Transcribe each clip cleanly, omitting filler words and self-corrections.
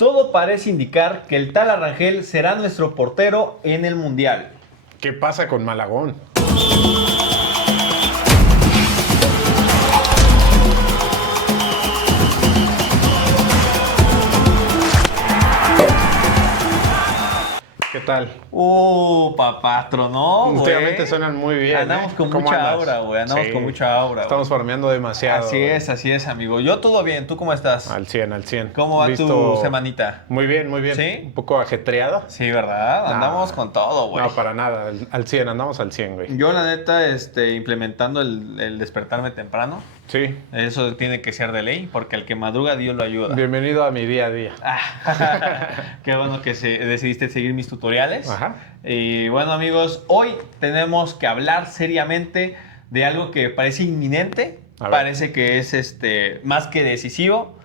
Todo parece indicar que el Tala Rangel será nuestro portero en el Mundial. ¿Qué pasa con Malagón? ¿Qué tal? Papá, tronó, güey. Últimamente suenan muy bien. Andamos con ¿Cómo mucha andas? aura, güey. Andamos Sí. con mucha aura. Estamos farmeando demasiado. Así es, amigo. Yo todo bien. ¿Tú cómo estás? Al 100, al 100. ¿Cómo va tu semanita? Muy bien, muy bien. ¿Sí? Un poco ajetreada. Sí, ¿verdad? Andamos con todo, güey. No, para nada. Al 100, andamos al 100, güey. Yo, la neta, implementando el despertarme temprano. Sí. Eso tiene que ser de ley, porque al que madruga Dios lo ayuda. Bienvenido a mi día a día. Qué bueno que decidiste seguir mis tutoriales. Ajá. Y bueno, amigos, hoy tenemos que hablar seriamente de algo que parece inminente. A ver. Parece que es más que decisivo.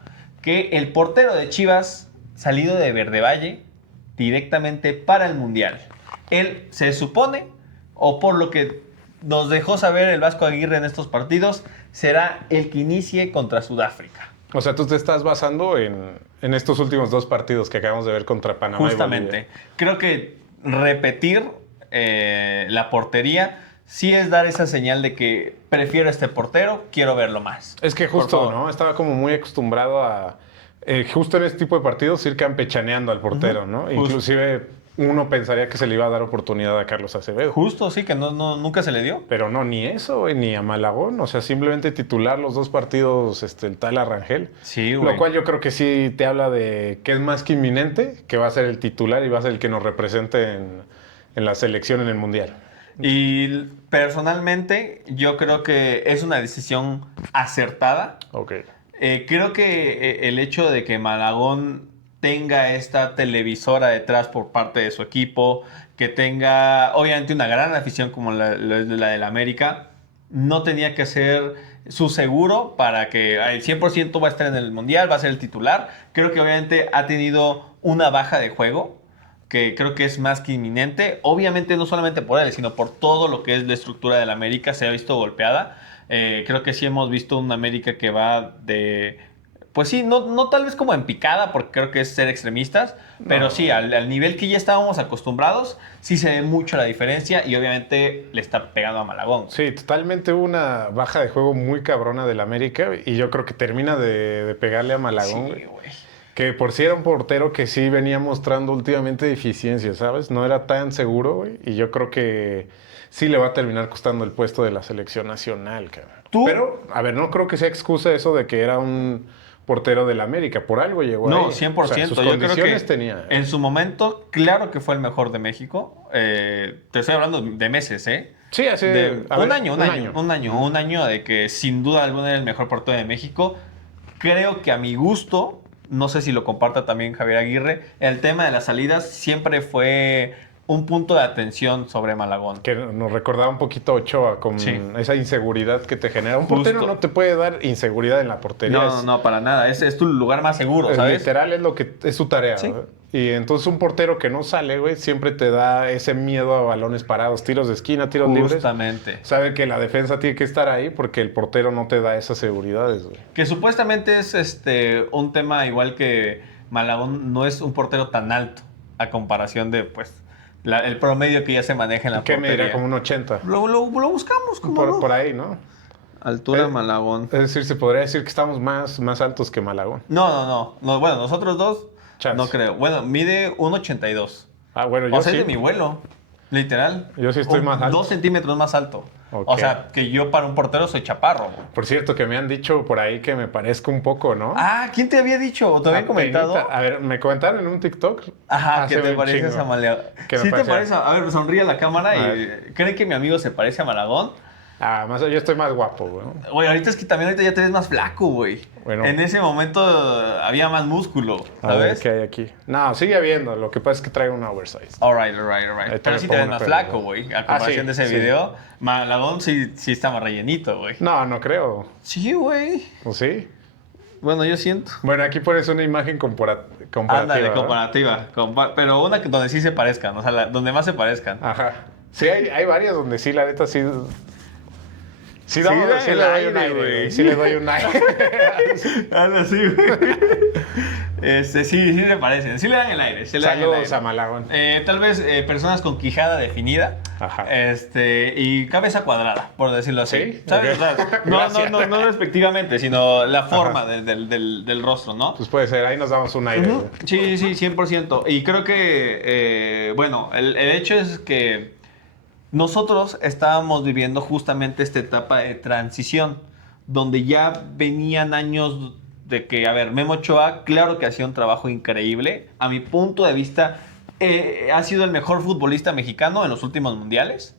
Que el portero de Chivas, salido de Verde Valle, directamente para el Mundial. Él se supone, o por lo que nos dejó saber el Vasco Aguirre en estos partidos, será el que inicie contra Sudáfrica. O sea, tú te estás basando en estos últimos dos partidos que acabamos de ver contra Panamá y Justamente. Bolivia. Creo que repetir la portería sí es dar esa señal de que prefiero a este portero, quiero verlo más. Es que Por justo, favor. ¿no? Estaba como muy acostumbrado a, justo en este tipo de partidos, ir campechaneando al portero, ¿no? Justo. Inclusive uno pensaría que se le iba a dar oportunidad a Carlos Acevedo. Justo, sí, que nunca se le dio. Pero no, ni eso, güey, ni a Malagón. O sea, simplemente titular los dos partidos, el Tala Rangel. Sí, güey. Lo cual yo creo que sí te habla de que es más que inminente, que va a ser el titular y va a ser el que nos represente en la selección en el Mundial. Y personalmente yo creo que es una decisión acertada. Ok. Creo que el hecho de que Malagón tenga esta televisora detrás por parte de su equipo, que tenga obviamente una gran afición como la del América, no tenía que ser su seguro para que al 100% va a estar en el Mundial, va a ser el titular. Creo que obviamente ha tenido una baja de juego, que creo que es más que inminente. Obviamente no solamente por él, sino por todo lo que es la estructura del América, se ha visto golpeada. Creo que sí hemos visto un América que va de... Pues sí, no tal vez como en picada, porque creo que es ser extremistas, pero sí, al nivel que ya estábamos acostumbrados, sí se ve mucho la diferencia y obviamente le está pegando a Malagón. Sí, totalmente hubo una baja de juego muy cabrona del América y yo creo que termina de pegarle a Malagón. Sí, güey. Que por sí era un portero que sí venía mostrando últimamente deficiencias, ¿sabes? No era tan seguro, güey. Y yo creo que sí le va a terminar costando el puesto de la selección nacional, cabrón. Pero, a ver, no creo que sea excusa eso de que era un portero del América. Por algo llegó No, ahí. 100%. O sea, sus Yo creo que condiciones tenía. en su momento, claro que fue el mejor de México. Te estoy hablando de meses, ¿eh? Sí, así Un año de que sin duda alguna era el mejor portero de México. Creo que a mi gusto, no sé si lo comparta también Javier Aguirre, el tema de las salidas siempre fue un punto de atención sobre Malagón. Que nos recordaba un poquito a Ochoa con esa inseguridad que te genera. Un portero no te puede dar inseguridad en la portería. No, para nada. Es tu lugar más seguro, ¿sabes? Literal es lo que es su tarea. Sí. ¿verdad? Y entonces un portero que no sale, güey, siempre te da ese miedo a balones parados, tiros de esquina, tiros libres. Justamente. Sabe que la defensa tiene que estar ahí porque el portero no te da esas seguridades, güey. Que supuestamente es un tema igual que Malagón no es un portero tan alto a comparación de, pues, el promedio que ya se maneja en la ¿Qué portería. me dirá? Como un 80. Lo buscamos, como Por ahí, ¿no? Altura Malagón. Es decir, se podría decir que estamos más altos que Malagón. No. Bueno, nosotros dos, Chance. no creo. Bueno, mide 1.82. Ah, bueno, yo O sea, sí. es de mi vuelo, literal. Yo sí estoy más alto. 2 centímetros más alto. Ok. O sea, que yo para un portero soy chaparro. Por cierto, que me han dicho por ahí que me parezco un poco, ¿no? Ah, ¿quién te había dicho o te había comentado? A ver, me comentaron en un TikTok. Ajá, que hace te un pareces chingo a Malagón. que me Sí te parecía. parece. A ver, sonríe a la cámara A y ¿creen que mi amigo se parece a Malagón? Ah, yo estoy más guapo, güey. Güey, ahorita es que también ahorita ya te ves más flaco, güey. Bueno. En ese momento había más músculo, A ver ¿sabes? qué hay aquí. No, sigue habiendo. Lo que pasa es que traigo un oversize. Alright. Ahí te Pero me sí te pongo ves una más peda, flaco, güey. güey. A comparación de ese sí. video, Malagón sí está más rellenito, güey. No creo. Sí, güey. ¿O sí? Bueno, yo siento. Bueno, aquí pones una imagen comparativa. Ándale, ¿verdad? comparativa. Pero una que donde sí se parezcan, o sea, donde más se parezcan. Ajá. Sí, hay varias donde sí, la neta, sí. Sí, Sí, le da el doy un aire, aire, güey. güey. Sí le doy un aire. Anda así, güey. Sí se parecen. Sí le dan el aire. Saludos a Malagón. Tal vez personas con quijada definida. Ajá. Y cabeza cuadrada, por decirlo así. ¿Sí? ¿Sabes? Okay. O sea, no respectivamente, sino la forma del rostro, ¿no? Pues puede ser, ahí nos damos un aire. Sí, 100%. Y creo que, bueno, el hecho es que nosotros estábamos viviendo justamente esta etapa de transición, donde ya venían años de que, a ver, Memo Ochoa, claro que hacía un trabajo increíble. A mi punto de vista, ha sido el mejor futbolista mexicano en los últimos mundiales,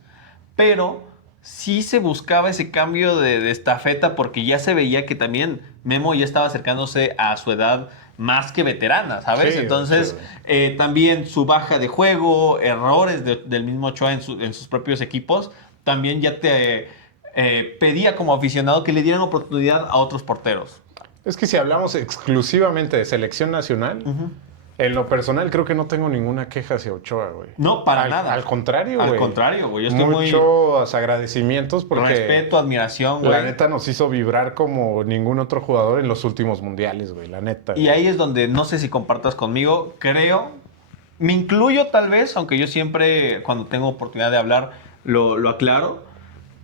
pero sí se buscaba ese cambio de estafeta porque ya se veía que también Memo ya estaba acercándose a su edad más que veterana, ¿sabes? Sí, Entonces, también su baja de juego, errores del mismo Ochoa en sus propios equipos, también ya te pedía como aficionado que le dieran oportunidad a otros porteros. Es que si hablamos exclusivamente de selección nacional, en lo personal creo que no tengo ninguna queja hacia Ochoa, güey. No, para nada. Al contrario, güey. Al contrario, güey. Yo estoy Muchos agradecimientos porque... respeto, admiración, güey. La neta nos hizo vibrar como ningún otro jugador en los últimos mundiales, güey. La neta. Y ahí es donde no sé si compartas conmigo. Creo, me incluyo tal vez, aunque yo siempre cuando tengo oportunidad de hablar lo aclaro.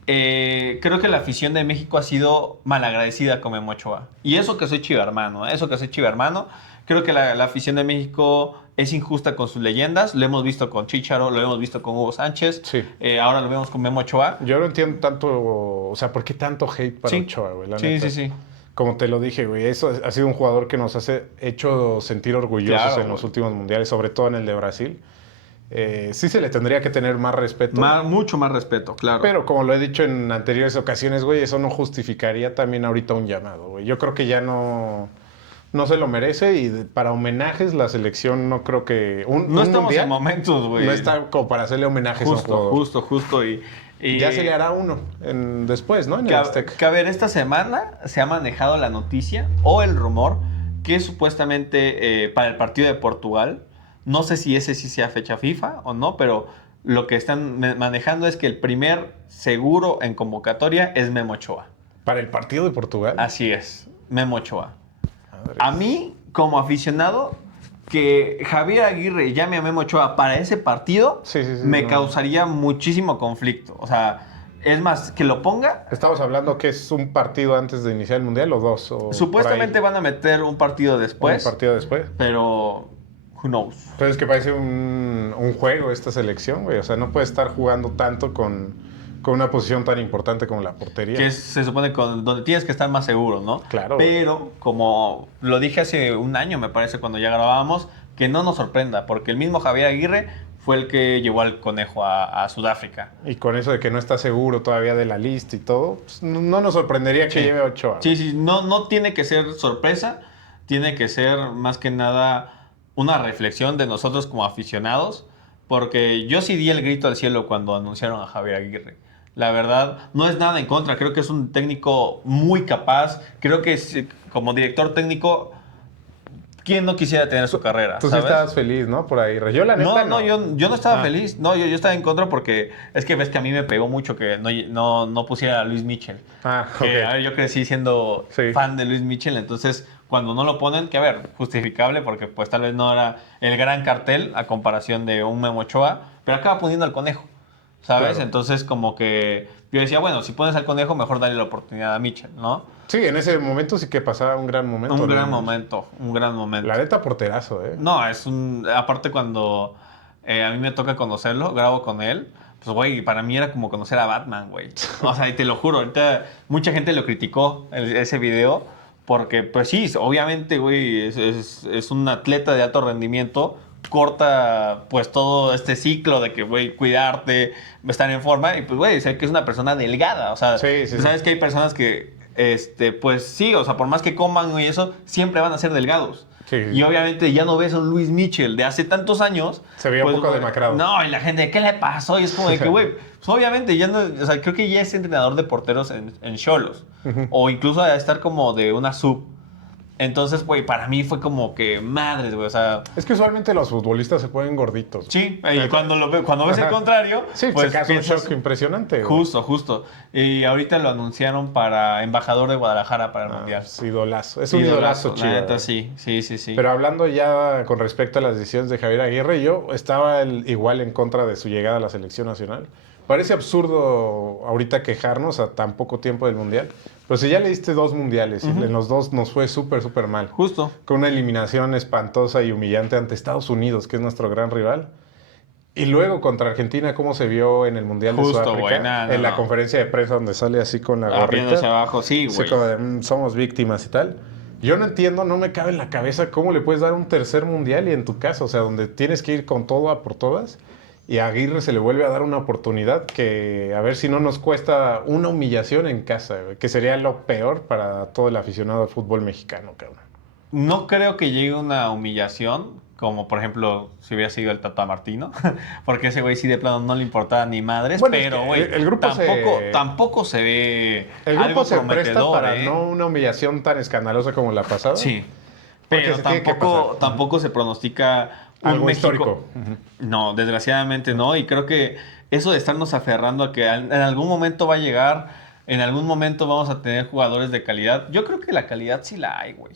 Creo que la afición de México ha sido malagradecida con Memo Ochoa. Y eso que soy chivermano, creo que la afición de México es injusta con sus leyendas. Lo hemos visto con Chícharo, lo hemos visto con Hugo Sánchez. Sí. Ahora lo vemos con Memo Ochoa. Yo no entiendo tanto, o sea, ¿por qué tanto hate para Ochoa, güey? La neta. Sí. Como te lo dije, güey, eso ha sido un jugador que nos ha hecho sentir orgullosos en los últimos mundiales, sobre todo en el de Brasil. Sí se le tendría que tener más respeto. Mucho más respeto, claro. Pero como lo he dicho en anteriores ocasiones, güey, eso no justificaría también ahorita un llamado, güey. Yo creo que ya no se lo merece y para homenajes la selección no creo que... No estamos mundial, en momentos, güey. No está como para hacerle homenajes a un jugador. Justo. Y ya se le hará uno después, ¿no? En el Azteca. Que a ver, esta semana se ha manejado la noticia o el rumor que supuestamente para el partido de Portugal, no sé si ese sí sea fecha FIFA o no, pero lo que están manejando es que el primer seguro en convocatoria es Memo Ochoa. ¿Para el partido de Portugal? Así es, Memo Ochoa. A mí, como aficionado, que Javier Aguirre llame a Memo Ochoa para ese partido, me causaría muchísimo conflicto. O sea, es más, que lo ponga... Estamos hablando que es un partido antes de iniciar el Mundial o dos. O supuestamente van a meter un partido después. Un partido después. Pero... who knows. Pero es que parece un juego esta selección, güey. O sea, no puede estar jugando tanto con una posición tan importante como la portería. Que se supone donde tienes que estar más seguro, ¿no? Claro. Pero, como lo dije hace un año, me parece, cuando ya grabábamos, que no nos sorprenda, porque el mismo Javier Aguirre fue el que llevó al Conejo a Sudáfrica. Y con eso de que no está seguro todavía de la lista y todo, pues no nos sorprendería que lleve a Ochoa. Sí, no tiene que ser sorpresa, tiene que ser más que nada una reflexión de nosotros como aficionados, porque yo sí di el grito al cielo cuando anunciaron a Javier Aguirre. La verdad, no es nada en contra, creo que es un técnico muy capaz, creo que como director técnico, ¿quién no quisiera tener su carrera? Tú ¿sabes? Sí estabas feliz, ¿no? Por ahí. Yo la neta no. Yo no estaba feliz. No, yo estaba en contra porque es que ves que a mí me pegó mucho que no pusiera a Luis Michel. Okay. A ver, yo crecí siendo fan de Luis Michel, entonces cuando no lo ponen, que a ver, justificable porque pues tal vez no era el gran cartel a comparación de un Memo Ochoa, pero acaba poniendo al Conejo, ¿sabes? Claro. Entonces como que yo decía, bueno, si pones al Conejo, mejor darle la oportunidad a Michel, ¿no? Sí, en ese momento sí que pasaba un gran momento. Un gran momento. La neta porterazo, ¿eh? No, aparte cuando a mí me toca conocerlo, grabo con él, pues güey, para mí era como conocer a Batman, güey. O sea, y te lo juro, ahorita mucha gente lo criticó ese video, porque pues sí, obviamente, güey, es un atleta de alto rendimiento, corta pues todo este ciclo de que, güey, cuidarte, estar en forma, y pues, güey, sé que es una persona delgada, o sea, sabes que hay personas que, pues sí, o sea, por más que coman y eso, siempre van a ser delgados. Sí. Y obviamente ya no ves a un Luis Michel de hace tantos años. Se veía pues, un poco demacrado. No, y la gente, ¿qué le pasó? Y es como de que, güey, pues obviamente ya no, o sea, creo que ya es entrenador de porteros en Xolos. O incluso a estar como de una sub. Entonces, güey, para mí fue como que madres, güey, o sea... Es que usualmente los futbolistas se ponen gorditos. Sí, y cuando ves el contrario, sí, pues se cae un shock impresionante. Güey. Justo. Y ahorita lo anunciaron para embajador de Guadalajara para el Mundial. Es idolazo. Es un idolazo, chido. La neta, sí. Pero hablando ya con respecto a las decisiones de Javier Aguirre, yo estaba igual en contra de su llegada a la selección nacional. Parece absurdo ahorita quejarnos a tan poco tiempo del Mundial. Pero si ya le diste 2 mundiales y en los 2 nos fue súper mal. Justo. Con una eliminación espantosa y humillante ante Estados Unidos, que es nuestro gran rival. Y luego contra Argentina, cómo se vio en el Mundial de Sudáfrica. En la conferencia de prensa donde sale así con la gorrita. Abriéndose abajo, sí, güey. Como de, somos víctimas y tal. Yo no entiendo, no me cabe en la cabeza cómo le puedes dar un tercer mundial y en tu casa, o sea, donde tienes que ir con todo a por todas. Y a Aguirre se le vuelve a dar una oportunidad que a ver si no nos cuesta una humillación en casa, que sería lo peor para todo el aficionado al fútbol mexicano, cabrón. No creo que llegue una humillación, como por ejemplo si hubiera sido el Tata Martino, porque ese güey sí de plano no le importaba ni madres, bueno, pero güey, el grupo tampoco se ve el grupo algo se presta para no una humillación tan escandalosa como la pasada. Sí, pero tampoco se pronostica algo México histórico. No, desgraciadamente no, y creo que eso de estarnos aferrando a que en algún momento va a llegar, en algún momento vamos a tener jugadores de calidad, yo creo que la calidad sí la hay, güey.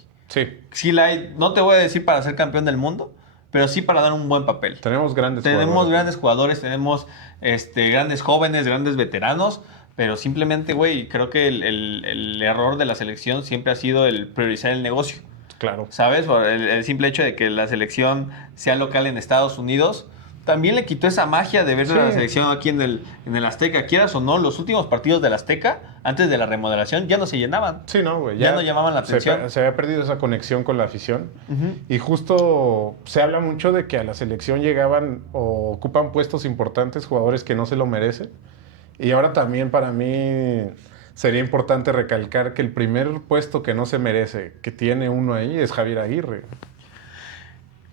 Sí la hay, no te voy a decir para ser campeón del mundo, pero sí para dar un buen papel. Tenemos grandes jugadores, tenemos grandes jóvenes, grandes veteranos, pero simplemente, güey, creo que el error de la selección siempre ha sido el priorizar el negocio. Claro. ¿Sabes? Por el simple hecho de que la selección sea local en Estados Unidos, también le quitó esa magia de ver la selección aquí en el Azteca. Quieras o no, los últimos partidos del Azteca, antes de la remodelación, ya no se llenaban. Sí, no, güey. Ya no llamaban la atención. Se había perdido esa conexión con la afición. Y justo se habla mucho de que a la selección llegaban o ocupan puestos importantes jugadores que no se lo merecen. Y ahora también para mí sería importante recalcar que el primer puesto que no se merece, que tiene uno ahí, es Javier Aguirre.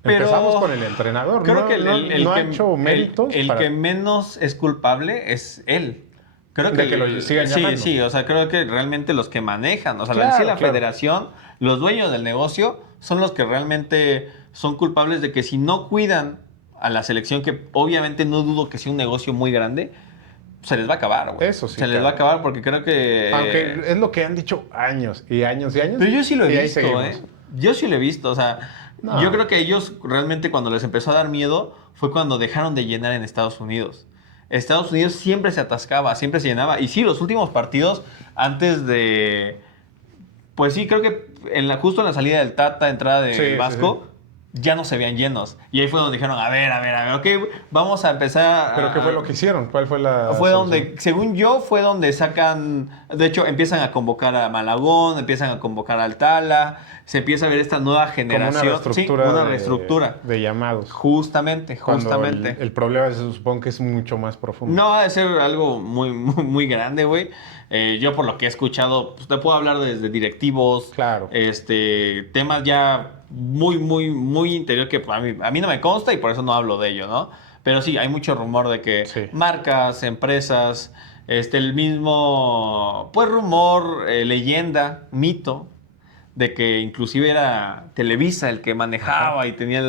Pero empezamos con el entrenador. Creo que no ha hecho méritos. El que menos es culpable es él. Creo que lo sigan llamando. Sí, o sea, creo que realmente los que manejan, o sea, la federación, los dueños del negocio, son los que realmente son culpables de que si no cuidan a la selección, que obviamente no dudo que sea un negocio muy grande, se les va a acabar, güey. Eso sí. Se les va a acabar porque creo que... Aunque es lo que han dicho años y años y años. Pero yo sí lo he visto, Yo sí lo he visto, o sea... No. Yo creo que ellos realmente cuando les empezó a dar miedo fue cuando dejaron de llenar en Estados Unidos. Estados Unidos siempre se atascaba, siempre se llenaba. Y sí, los últimos partidos antes de... Pues sí, creo que justo en la salida del Tata, entrada de Vasco... ya no se veían llenos. Y ahí fue donde dijeron, a ver, ok, vamos a empezar... ¿Pero qué fue lo que hicieron? ¿Cuál fue la Fue solución? Donde, según yo, fue donde sacan... De hecho, empiezan a convocar a Malagón, empiezan a convocar al Tala, se empieza a ver esta nueva generación. Como una reestructura. De llamados. Justamente. El problema se supone que es mucho más profundo. No, ha de ser algo muy grande, güey. Yo por lo que he escuchado, pues, te puedo hablar desde directivos. Claro. Temas ya muy interior que a mí no me consta y por eso no hablo de ello, ¿no? Pero sí, hay mucho rumor de que marcas, empresas, el mismo, pues rumor, leyenda, mito, de que inclusive era Televisa el que manejaba y tenía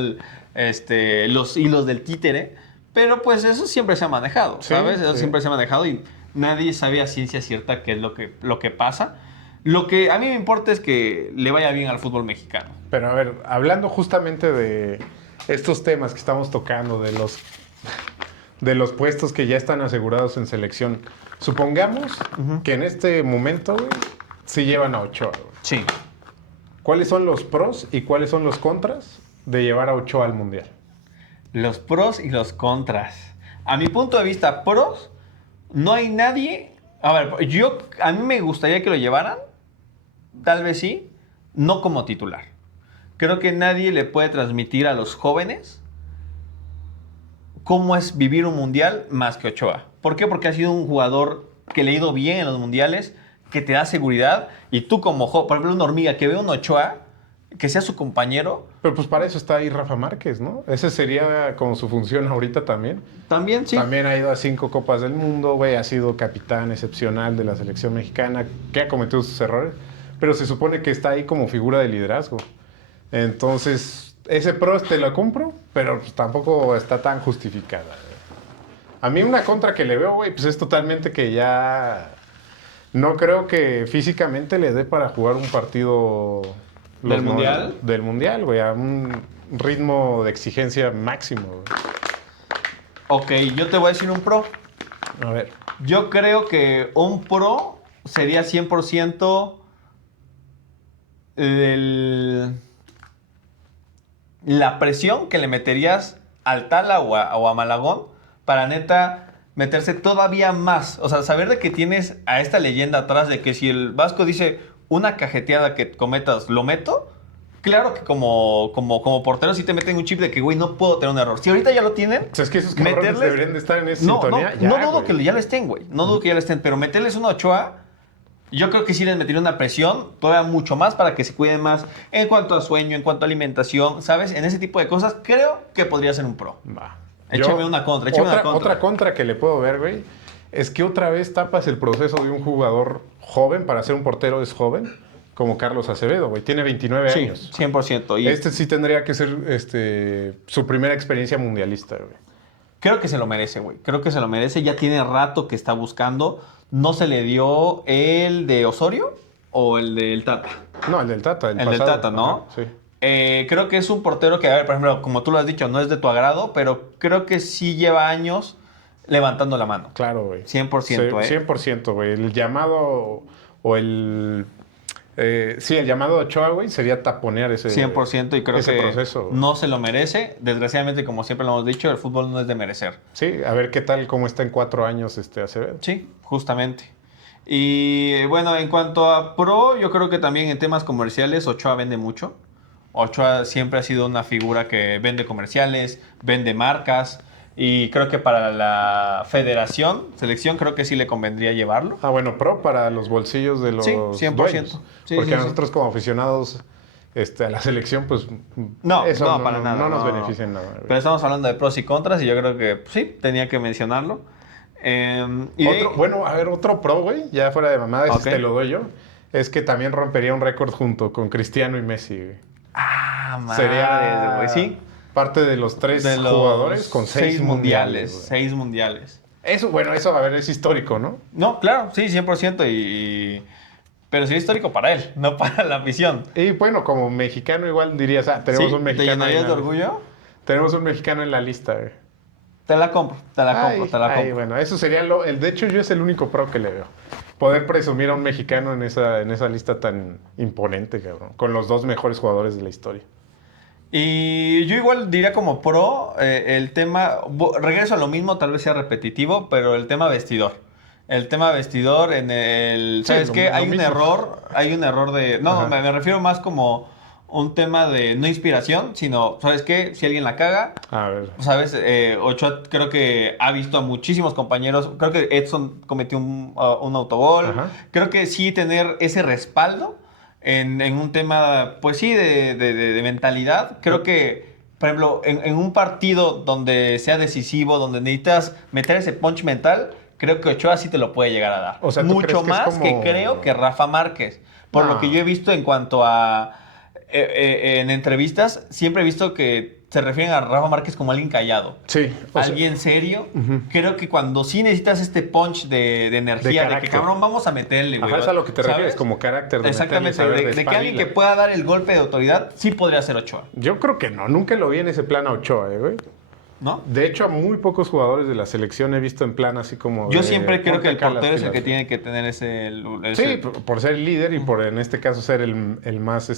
los hilos del títere, pero pues eso siempre se ha manejado, ¿sabes? Eso siempre se ha manejado y nadie sabe a ciencia cierta qué es lo que pasa. Lo que a mí me importa es que le vaya bien al fútbol mexicano. Pero a ver, hablando justamente de estos temas que estamos tocando, de los puestos que ya están asegurados en selección, supongamos que en este momento, güey, sí llevan a Ochoa. Güey. Sí. ¿Cuáles son los pros y cuáles son los contras de llevar a Ochoa al Mundial? Los pros y los contras. A mi punto de vista, pros, no hay nadie... A ver, a mí me gustaría que lo llevaran, tal vez sí, no como titular. Creo que nadie le puede transmitir a los jóvenes cómo es vivir un mundial más que Ochoa. ¿Por qué? Porque ha sido un jugador que le ha ido bien en los mundiales, que te da seguridad, y tú como joven, por ejemplo, una hormiga que ve un Ochoa, que sea su compañero. Pero pues para eso está ahí Rafa Márquez, ¿no? Esa sería como su función ahorita también. También, sí. También ha ido a 5 Copas del Mundo, güey, ha sido capitán excepcional de la selección mexicana, que ha cometido sus errores. pero se supone que está ahí como figura de liderazgo. Entonces, ese pro te lo compro, pero pues tampoco está tan justificada. A mí una contra que le veo, güey, pues es totalmente que ya no creo que físicamente le dé para jugar un partido ¿Del mundial? Del mundial, güey, a un ritmo de exigencia máximo, güey. Ok, yo te voy a decir un pro. A ver. Yo creo que un pro sería 100% la presión que le meterías al Tala o a Malagón para neta meterse todavía más. O sea, saber de que tienes a esta leyenda atrás de que si el Vasco dice una cajeteada que cometas, lo meto. Claro que como portero sí te meten un chip de que, güey, no puedo tener un error. Si ahorita ya lo tienen... O sea, es que esos cabrones deberían de estar en esa sintonía. No dudo que ya lo estén, güey. No dudo que ya lo estén. Pero meterles una Ochoa, yo creo que sí les metería una presión todavía mucho más para que se cuiden más en cuanto a sueño, en cuanto a alimentación, ¿sabes? En ese tipo de cosas, creo que podría ser un pro. Va. Échame una contra. Otra contra que le puedo ver, güey, es que otra vez tapas el proceso de un jugador joven. Para ser un portero es joven, como Carlos Acevedo, güey. Tiene 29 años. 100%. Y este sí tendría que ser su primera experiencia mundialista, güey. creo que se lo merece, güey. Creo que se lo merece. Ya tiene rato que está buscando. ¿No se le dio el de Osorio o el del Tata? No, el del Tata. El del Tata, ¿no? Ajá, sí. Creo que es un portero que, a ver, por ejemplo, como tú lo has dicho, no es de tu agrado, pero creo que sí lleva años levantando la mano. Claro, güey. 100%, sí, 100%, güey. El llamado o el... sí, el llamado de Ochoa, güey, sería taponear ese 100% y creo ese que proceso. No se lo merece. Desgraciadamente, como siempre lo hemos dicho, el fútbol no es de merecer. Sí, a ver qué tal, cómo está en 4 años Acevedo. Sí, justamente. Y bueno, en cuanto a pro, yo creo que también en temas comerciales Ochoa vende mucho. Ochoa siempre ha sido una figura que vende comerciales, vende marcas. Y creo que para la selección, creo que sí le convendría llevarlo. Ah, bueno, pro para los bolsillos de los 100%. dueños. Sí, porque sí, a nosotros como aficionados a la selección, pues no nos beneficia en nada. Güey. Pero estamos hablando de pros y contras y yo creo que pues, sí, tenía que mencionarlo. Bueno, a ver, otro pro, güey, ya fuera de mamada, te lo doy yo, es que también rompería un récord junto con Cristiano y Messi, güey. Ah, madre, sería, güey, sí. Parte de los 3 jugadores con 6 mundiales. 6 mundiales. Eso, bueno, eso, a ver, es histórico, ¿no? No, claro, sí, 100%. Pero sí es histórico para él, no para la afición. Y bueno, como mexicano igual dirías, tenemos un mexicano. ¿Te llenarías de orgullo? Tenemos un mexicano en la lista, güey. Te la compro. Bueno, eso sería de hecho, yo es el único pro que le veo. Poder presumir a un mexicano en esa lista tan imponente, cabrón. Con los 2 mejores jugadores de la historia. Y yo igual diría como pro, el tema, regreso a lo mismo, tal vez sea repetitivo, pero el tema vestidor. El tema vestidor en el... ¿Sabes qué? Hay un error de... No, me refiero más como un tema de no inspiración, sino, ¿sabes qué? Si alguien la caga, a ver. ¿Sabes? Ochoa creo que ha visto a muchísimos compañeros, creo que Edson cometió un autogol, Ajá. Creo que sí tener ese respaldo en un tema, pues sí, de mentalidad. Creo que, por ejemplo, en un partido donde sea decisivo, donde necesitas meter ese punch mental, creo que Ochoa sí te lo puede llegar a dar. O sea, mucho más que creo que Rafa Márquez. Por lo que yo he visto en cuanto a... en entrevistas, siempre he visto que se refieren a Rafa Márquez como alguien callado. Sí. Alguien serio. Creo que cuando sí necesitas este punch de energía, de que cabrón, vamos a meterle, güey. Ajá, es a lo que te refieres, como carácter. Exactamente, de que alguien que pueda dar el golpe de autoridad, sí podría ser Ochoa. Yo creo que no, nunca lo vi en ese plan a Ochoa, güey. ¿No? De hecho, a muy pocos jugadores de la selección he visto en plan así como... Yo siempre creo que el portero es el que tiene que tener ese... Sí, por ser el líder y por en este caso ser el más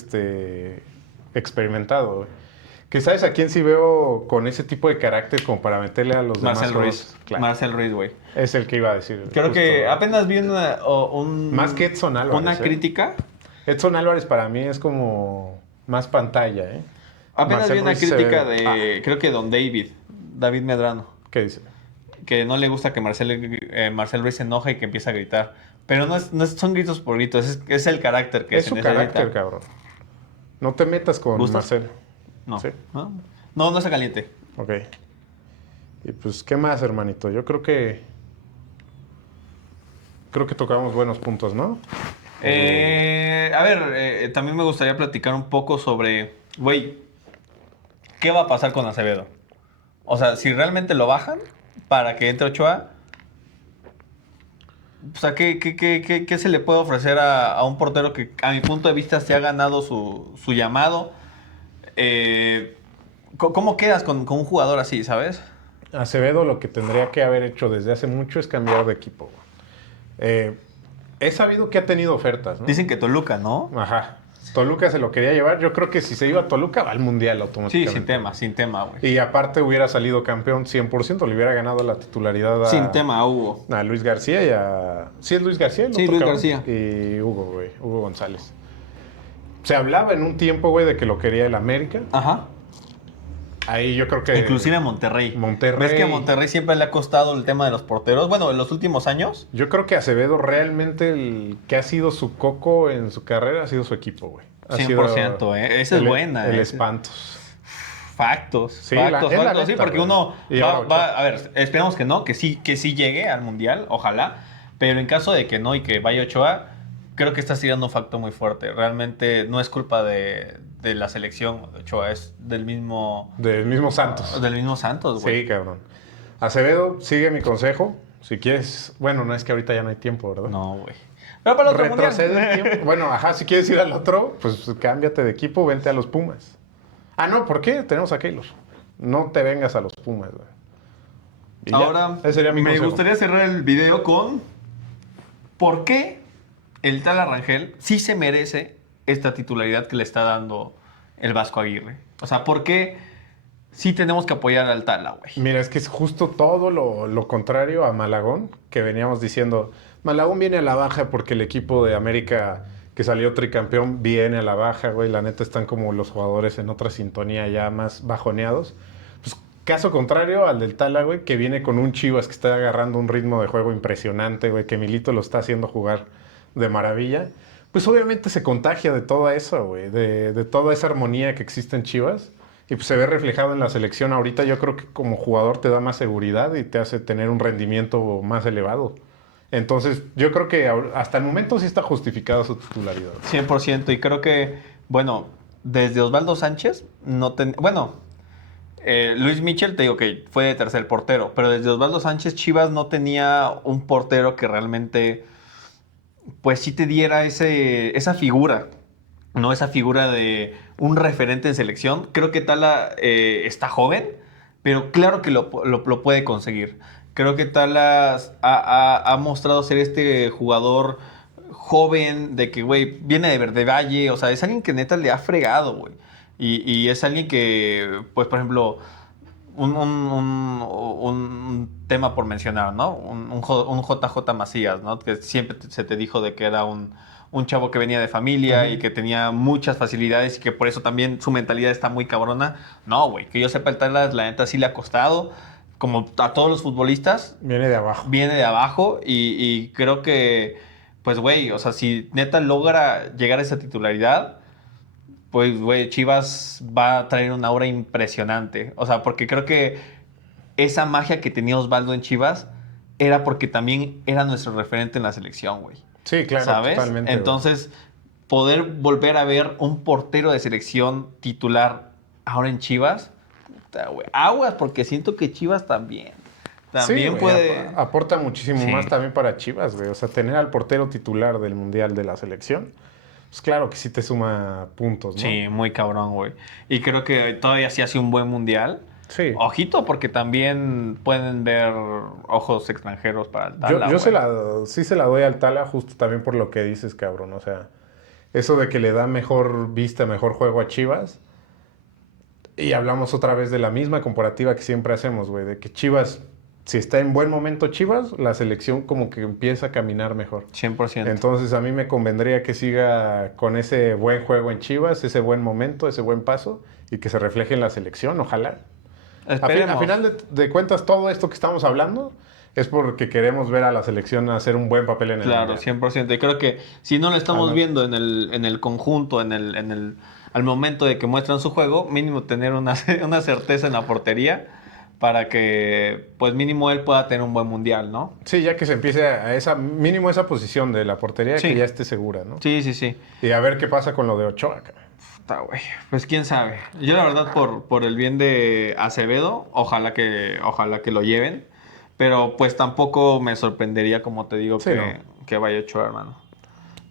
experimentado, güey. Que sabes a quién sí veo con ese tipo de carácter como para meterle a los demás. Marcel Ruiz. Claro. Marcel Ruiz, güey. Es el que iba a decir. Creo que apenas vi más que Edson Álvarez. Una crítica. Edson Álvarez para mí es como más pantalla, ¿eh? Apenas Marcel vi una Ruiz crítica de, creo que David Medrano. ¿Qué dice? Que no le gusta que Marcel Ruiz se enoja y que empieza a gritar. Pero no son gritos por gritos, es el carácter que es su carácter, cabrón. No te metas con Marcel. No. ¿Sí? No está caliente. Ok. Y pues, ¿qué más, hermanito? Yo creo que tocamos buenos puntos, ¿no? A ver, también me gustaría platicar un poco sobre, güey, ¿qué va a pasar con Acevedo? O sea, si realmente lo bajan para que entre Ochoa, o sea, ¿qué se le puede ofrecer a un portero que, a mi punto de vista, se ha ganado su llamado? ¿Cómo quedas con un jugador así, sabes? Acevedo lo que tendría que haber hecho desde hace mucho es cambiar de equipo. He sabido que ha tenido ofertas, ¿no? Dicen que Toluca, ¿no? Ajá. Toluca se lo quería llevar. Yo creo que si se iba a Toluca va al Mundial Sí, automáticamente. sin tema, güey. Y aparte hubiera salido campeón 100%, le hubiera ganado la titularidad Sin tema, Hugo. a Luis García y a... ¿Sí es Luis García? Sí, Luis García. Y Hugo, güey. Hugo González. Se hablaba en un tiempo, güey, de que lo quería el América. Ajá. Ahí yo creo que... Inclusive Monterrey. ¿Ves que a Monterrey siempre le ha costado el tema de los porteros? Bueno, en los últimos años. Yo creo que Acevedo realmente el que ha sido su coco en su carrera ha sido su equipo, güey. 100%, Esa es buena. El Espantos. Factos. Sí, Factos. neta, Sí, porque güey. uno Y a ver, esperemos que no, que sí llegue al Mundial, ojalá. Pero en caso de que no y que vaya Ochoa, creo que estás tirando un facto muy fuerte. Realmente no es culpa de la selección de Ochoa, es del mismo... Del mismo Santos. Del mismo Santos, güey. Sí, cabrón. Acevedo, sigue mi consejo. Si quieres... Bueno, no es que ahorita ya no hay tiempo, ¿verdad? No, güey. Pero para el otro Retrocede Mundial. el tiempo. Bueno, ajá, si quieres ir al otro, pues cámbiate de equipo, vente a los Pumas. Ah, no, ¿por qué? Tenemos a Keylor. No te vengas a los Pumas, güey. Y ya, Ahora, ese sería mi me consejo. gustaría cerrar el video con ¿por qué el tal Arrangel sí se merece esta titularidad que le está dando el Vasco Aguirre? O sea, ¿por qué sí tenemos que apoyar al Tala, güey? Mira, es que es justo todo lo contrario a Malagón, que veníamos diciendo. Malagón viene a la baja porque el equipo de América que salió tricampeón viene a la baja, güey. La neta están como los jugadores en otra sintonía ya más bajoneados. Pues caso contrario al del Tala, güey, que viene con un Chivas que está agarrando un ritmo de juego impresionante, güey, que Milito lo está haciendo jugar de maravilla. Pues obviamente se contagia de todo eso, güey, de toda esa armonía que existe en Chivas. Y pues se ve reflejado en la selección ahorita. Yo creo que como jugador te da más seguridad y te hace tener un rendimiento más elevado. Entonces, yo creo que hasta el momento sí está justificada su titularidad. 100%. Y creo que, bueno, desde Osvaldo Sánchez, Luis Michel, te digo que fue de tercer portero, pero desde Osvaldo Sánchez, Chivas no tenía un portero que realmente, pues sí te diera esa figura, ¿no? Esa figura de un referente en selección. Creo que Tala está joven, pero claro que lo puede conseguir. Creo que Tala ha mostrado ser este jugador joven, de que, güey, viene de Verde Valle, o sea, es alguien que neta le ha fregado, güey. Y es alguien que, pues, por ejemplo, un tema por mencionar, ¿no? Un JJ Macías, ¿no? Que siempre se te dijo de que era un chavo que venía de familia y que tenía muchas facilidades y que por eso también su mentalidad está muy cabrona. No, güey, que yo sepa, el Tala, la neta sí le ha costado, como a todos los futbolistas. Viene de abajo. Viene de abajo y creo que, pues, güey, o sea, si neta logra llegar a esa titularidad, pues, güey, Chivas va a traer una aura impresionante. O sea, porque creo que esa magia que tenía Osvaldo en Chivas era porque también era nuestro referente en la selección, güey. Sí, claro, ¿sabes? totalmente. Entonces, poder volver a ver un portero de selección titular ahora en Chivas, puta, güey, aguas, porque siento que Chivas también Sí, güey, puede... aporta muchísimo Sí. más también para Chivas, güey. O sea, tener al portero titular del Mundial de la selección, pues claro que sí te suma puntos, ¿no? Sí, muy cabrón, güey. Y creo que todavía sí hace un buen mundial. Sí. Ojito, porque también pueden ver ojos extranjeros para el Tala, Yo güey. sí se la doy al Tala justo también por lo que dices, cabrón. O sea, eso de que le da mejor vista, mejor juego a Chivas. Y hablamos otra vez de la misma comparativa que siempre hacemos, güey. De que Chivas, si está en buen momento Chivas, la selección como que empieza a caminar mejor. 100%. Entonces a mí me convendría que siga con ese buen juego en Chivas, ese buen momento, ese buen paso y que se refleje en la selección, ojalá. Esperemos. A final de cuentas, todo esto que estamos hablando es porque queremos ver a la selección hacer un buen papel en el Claro, Mundial. 100%. Y creo que si no lo estamos no. viendo en el conjunto, al momento de que muestran su juego, mínimo tener una certeza en la portería, para que pues mínimo él pueda tener un buen mundial, ¿no? Sí, ya que se empiece mínimo esa posición de la portería, Sí. que ya esté segura, ¿no? Sí, sí, sí. Y a ver qué pasa con lo de Ochoa, cabrón. Puta, güey. Pues quién sabe. Yo la verdad por el bien de Acevedo, ojalá que lo lleven, pero pues tampoco me sorprendería, como te digo, Sí, que vaya Ochoa, hermano.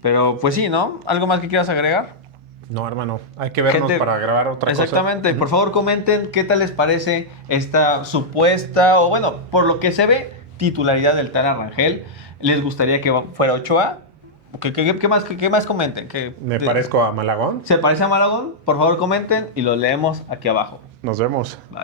Pero pues sí, ¿no? ¿Algo más que quieras agregar? No, hermano, hay que vernos Gente, para grabar otra cosa. exactamente. Por favor, comenten qué tal les parece esta supuesta, o bueno, por lo que se ve, titularidad del Tana Rangel. ¿Les gustaría que fuera Ochoa? ¿Qué más comenten? ¿Me parezco a Malagón? ¿Se parece a Malagón? Por favor, comenten y lo leemos aquí abajo. Nos vemos. Bye.